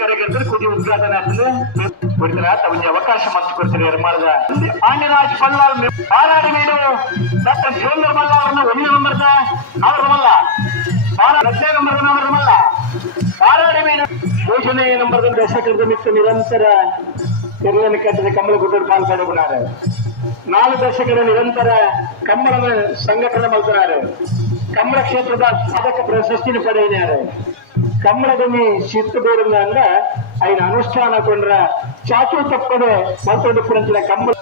ಕಾರ್ಯಕರ್ತರು ಕುದಿ ಉದ್ಘಾಟನೆ ಆಗ್ತದೆ ಕೊಡ್ತೀರಾ ತಮಗೆ ಅವಕಾಶ ಮಂಚ ಕೊಡ್ತೀರಿ ನಿರ್ಮಾಣದ ಪಾಂಡ್ಯರಾಜ್ ಪಲ್ಲಾಲ್ ಪಾರಾಡಿ ನೀಡು ಡಾಕ್ಟರ್ ಜೀವನ್ ಮಲ್ಲ ಅವರನ್ನು ಒಂದೇ ನಂಬರ್ದ ಅವರಮಲ್ಲ ರಸ್ತೆ ನಂಬರ್ ಅವರಮಲ್ಲ ಪಾರಾಡಿ ನೀಡು ಯೋಜನೆ ನಂಬರ್ ದಶಕದ ಮಿತ್ರ ನಿರಂತರ ಕೆರಳನ ಕಟ್ಟದ ಕಮಲ ಗುಡ್ಡ ಪಾಲ್ಗೊಂಡಿದ್ದಾರೆ 4 ದಶಕದ ನಿರಂತರ ಕಮ್ಮಳದ ಸಂಘಟನೆ ಮಾಡ್ತಾರೆ ಕಮ್ಮಳ ಕ್ಷೇತ್ರದ ಸಾಧಕ ಪ್ರಶಸ್ತಿನ ಪಡೆಯಿದ್ದಾರೆ ಕಮ್ಮಳದಲ್ಲಿ ಶಿಸ್ತು ಬೇರಂಗ ఆయన ಅನುಷ್ಠಾನ ಕೊಂಡ್ರ ಚಾಚು ತಪ್ಪದೆ ಮತ್ತೊಂದು ಪುರಂಚಿನ ಕಮ್ಮಳ